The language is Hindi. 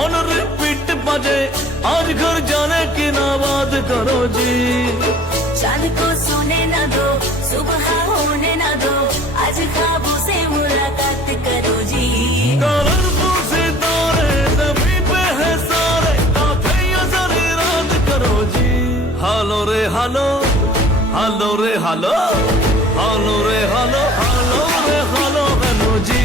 ऑन रिपीट बजे आज घर जाने की ना बात करो जी। चांद को सोने न दो, सुबह होने न दो, आज ख्वाबों से मुलाकात करो जी। कलरफुल सितारे तभी पे है सारे, काफिया सारी रात करो जी। हालो रे हालो, हालो रे हालो, हालो रे हालो, हालो रे हालो हेलो जी।